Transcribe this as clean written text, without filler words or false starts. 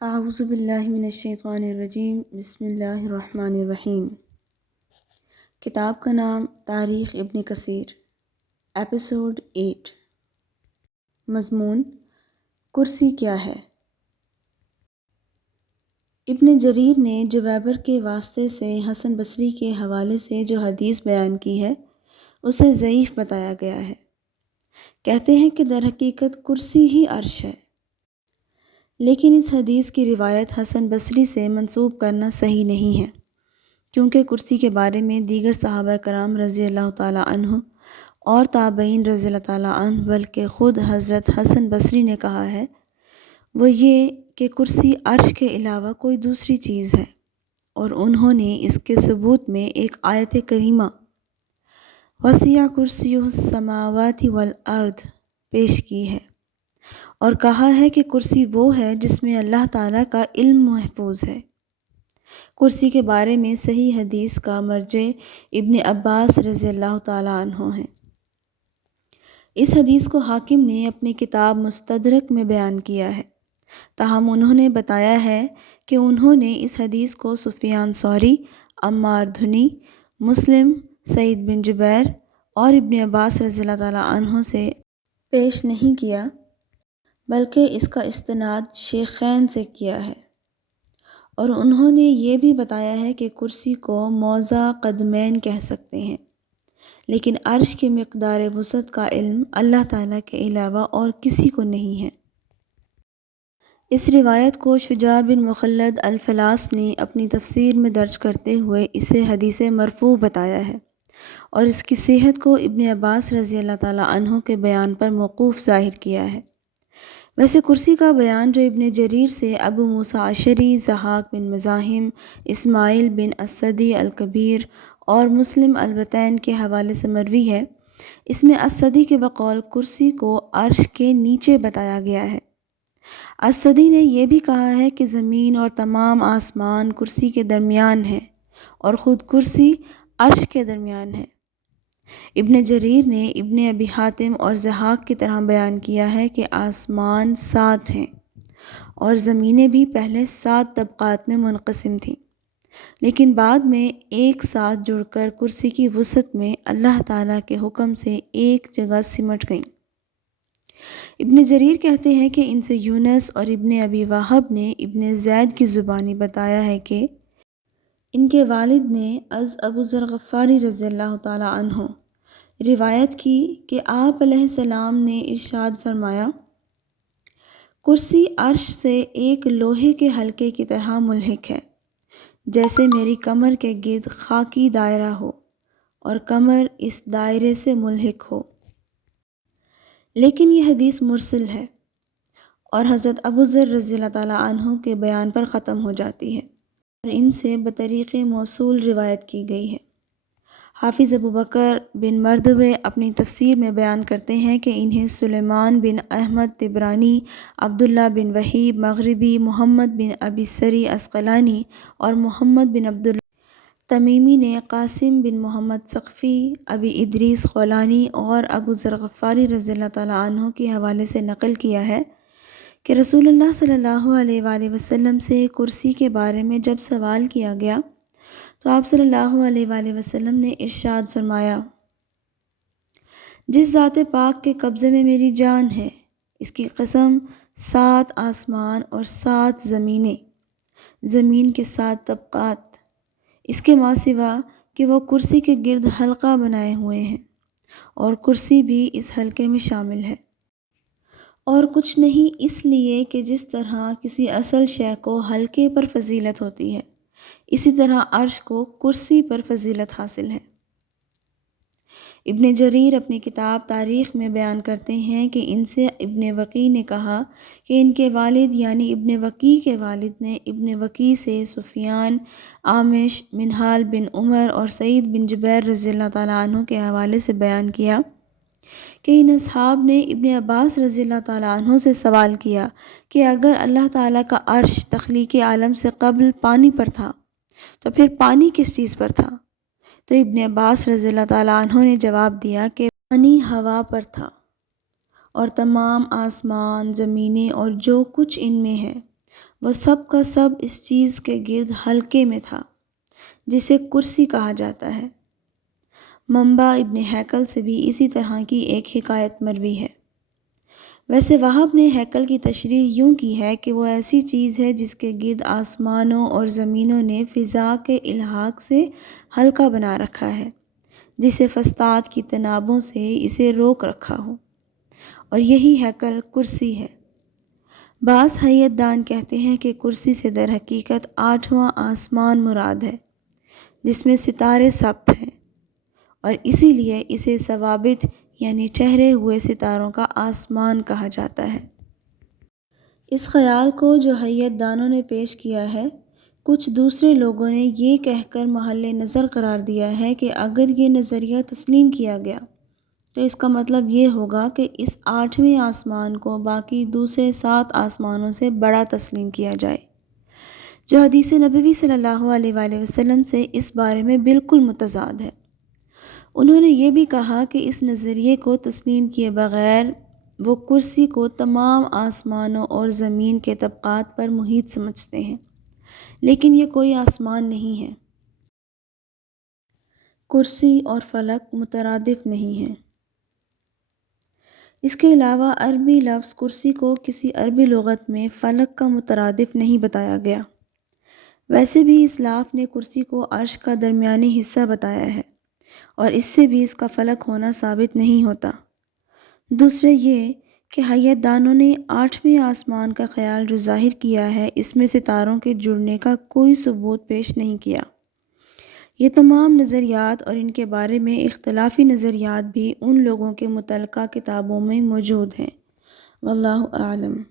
اعوذ باللہ من الشیطان الرجیم، بسم اللہ الرحمن الرحیم۔ کتاب کا نام تاریخ ابن کثیر، ایپیسوڈ 8۔ مضمون: کرسی کیا ہے؟ ابن جریر نے جویبر کے واسطے سے حسن بصری کے حوالے سے جو حدیث بیان کی ہے اسے ضعیف بتایا گیا ہے۔ کہتے ہیں کہ در حقیقت کرسی ہی عرش ہے، لیکن اس حدیث کی روایت حسن بصری سے منسوب کرنا صحیح نہیں ہے، کیونکہ کرسی کے بارے میں دیگر صحابہ کرام رضی اللہ تعالیٰ عنہ اور تابعین رضی اللہ تعالیٰ عنہ بلکہ خود حضرت حسن بصری نے کہا ہے، وہ یہ کہ کرسی عرش کے علاوہ کوئی دوسری چیز ہے، اور انہوں نے اس کے ثبوت میں ایک آیت کریمہ وَسِعَ كُرْسِيُّهُ السَّمَاوَاتِ وَالْأَرْضِ پیش کی ہے، اور کہا ہے کہ کرسی وہ ہے جس میں اللہ تعالیٰ کا علم محفوظ ہے۔ کرسی کے بارے میں صحیح حدیث کا مرجع ابن عباس رضی اللہ تعالیٰ عنہ ہیں۔ اس حدیث کو حاکم نے اپنی کتاب مستدرک میں بیان کیا ہے، تاہم انہوں نے بتایا ہے کہ انہوں نے اس حدیث کو سفیان ثوری، عمار دھنی، مسلم، سعید بن جبیر اور ابن عباس رضی اللہ تعالیٰ عنہ سے پیش نہیں کیا، بلکہ اس کا استناد شیخین سے کیا ہے، اور انہوں نے یہ بھی بتایا ہے کہ کرسی کو موضع قدمین کہہ سکتے ہیں، لیکن عرش کی مقدار وسعت کا علم اللہ تعالیٰ کے علاوہ اور کسی کو نہیں ہے۔ اس روایت کو شجاع بن مخلد الفلاس نے اپنی تفسیر میں درج کرتے ہوئے اسے حدیث مرفوع بتایا ہے، اور اس کی صحت کو ابن عباس رضی اللہ تعالیٰ عنہ کے بیان پر موقوف ظاہر کیا ہے۔ ویسے کرسی کا بیان جو ابن جریر سے ابو موسیٰ اشعری، ضحاک بن مزاحم، اسماعیل بن السدی الکبیر اور مسلم البتین کے حوالے سے مروی ہے، اس میں السدی کے بقول کرسی کو عرش کے نیچے بتایا گیا ہے۔ السدی نے یہ بھی کہا ہے کہ زمین اور تمام آسمان کرسی کے درمیان ہے، اور خود کرسی عرش کے درمیان ہے۔ ابن جریر نے ابن ابی حاتم اور ضحاک کی طرح بیان کیا ہے کہ آسمان 7 ہیں، اور زمینیں بھی پہلے 7 طبقات میں منقسم تھیں، لیکن بعد میں ایک ساتھ جڑ کر کرسی کی وسعت میں اللہ تعالیٰ کے حکم سے ایک جگہ سمٹ گئیں۔ ابن جریر کہتے ہیں کہ ان سے یونس اور ابن ابی وہب نے ابن زید کی زبانی بتایا ہے کہ ان کے والد نے از ابو ذر غفاری رضی اللہ تعالیٰ عنہ روایت کی کہ آپ علیہ السلام نے ارشاد فرمایا، کرسی عرش سے ایک لوہے کے حلقے کی طرح ملحق ہے، جیسے میری کمر کے گرد خاکی دائرہ ہو اور کمر اس دائرے سے ملحق ہو۔ لیکن یہ حدیث مرسل ہے اور حضرت ابو ذر رضی اللہ تعالیٰ عنہ کے بیان پر ختم ہو جاتی ہے، اور ان سے بطریق موصول روایت کی گئی ہے۔ حافظ ابو بکر بن مردوے اپنی تفسیر میں بیان کرتے ہیں کہ انہیں سلیمان بن احمد طبرانی، عبداللہ بن وحیب مغربی، محمد بن ابی سری عسقلانی اور محمد بن عبداللہ تمیمی نے قاسم بن محمد ثقفی، ابی ادریس خولانی اور ابو ذر غفاری رضی اللہ تعالیٰ عنہ کے حوالے سے نقل کیا ہے کہ رسول اللہ صلی اللہ علیہ وآلہ وسلم سے کرسی کے بارے میں جب سوال کیا گیا تو آپ صلی اللہ علیہ وآلہ وسلم نے ارشاد فرمایا، جس ذات پاک کے قبضے میں میری جان ہے، اس کی قسم 7 آسمان اور 7 زمینیں، زمین کے 7 طبقات، اس کے ماں سوا کہ وہ کرسی کے گرد حلقہ بنائے ہوئے ہیں، اور کرسی بھی اس حلقے میں شامل ہے، اور کچھ نہیں، اس لیے کہ جس طرح کسی اصل شے کو حلقے پر فضیلت ہوتی ہے، اسی طرح عرش کو کرسی پر فضیلت حاصل ہے۔ ابن جریر اپنی کتاب تاریخ میں بیان کرتے ہیں کہ ان سے ابن وقی نے کہا کہ ان کے والد یعنی ابن وقی کے والد نے ابن وقی سے سفیان، عامش، منہال بن عمر اور سعید بن جبیر رضی اللہ تعالیٰ عنہ کے حوالے سے بیان کیا کہ ان اصحاب نے ابن عباس رضی اللہ تعالیٰ عنہ سے سوال کیا کہ اگر اللہ تعالیٰ کا عرش تخلیق عالم سے قبل پانی پر تھا تو پھر پانی کس چیز پر تھا؟ تو ابن عباس رضی اللہ تعالیٰ عنہ نے جواب دیا کہ پانی ہوا پر تھا، اور تمام آسمان، زمینیں اور جو کچھ ان میں ہے وہ سب کا سب اس چیز کے گرد حلقے میں تھا جسے کرسی کہا جاتا ہے۔ منبع ابن ہیکل سے بھی اسی طرح کی ایک حکایت مروی ہے۔ ویسے وہب نے ہیکل کی تشریح یوں کی ہے کہ وہ ایسی چیز ہے جس کے گرد آسمانوں اور زمینوں نے فضا کے الحاق سے حلقہ بنا رکھا ہے، جسے فسطاط کی تنابوں سے اسے روک رکھا ہو، اور یہی ہیکل کرسی ہے۔ بعض حیت دان کہتے ہیں کہ کرسی سے در حقیقت 8واں آسمان مراد ہے، جس میں ستارے ثبت ہیں، اور اسی لیے اسے ثوابت یعنی ٹھہرے ہوئے ستاروں کا آسمان کہا جاتا ہے۔ اس خیال کو جو حیت دانوں نے پیش کیا ہے، کچھ دوسرے لوگوں نے یہ کہہ کر محل نظر قرار دیا ہے کہ اگر یہ نظریہ تسلیم کیا گیا تو اس کا مطلب یہ ہوگا کہ اس 8ویں آسمان کو باقی دوسرے 7 آسمانوں سے بڑا تسلیم کیا جائے، جو حدیث نبوی صلی اللہ علیہ وآلہ وسلم سے اس بارے میں بالکل متضاد ہے۔ انہوں نے یہ بھی کہا کہ اس نظریے کو تسلیم کیے بغیر وہ کرسی کو تمام آسمانوں اور زمین کے طبقات پر محیط سمجھتے ہیں، لیکن یہ کوئی آسمان نہیں ہے۔ کرسی اور فلک مترادف نہیں ہیں۔ اس کے علاوہ عربی لفظ کرسی کو کسی عربی لغت میں فلک کا مترادف نہیں بتایا گیا۔ ویسے بھی اسلاف نے کرسی کو عرش کا درمیانی حصہ بتایا ہے، اور اس سے بھی اس کا فلک ہونا ثابت نہیں ہوتا۔ دوسرے یہ کہ حیت دانوں نے 8ویں آسمان کا خیال جو ظاہر کیا ہے، اس میں ستاروں کے جڑنے کا کوئی ثبوت پیش نہیں کیا۔ یہ تمام نظریات اور ان کے بارے میں اختلافی نظریات بھی ان لوگوں کے متعلقہ کتابوں میں موجود ہیں۔ واللہ اعلم۔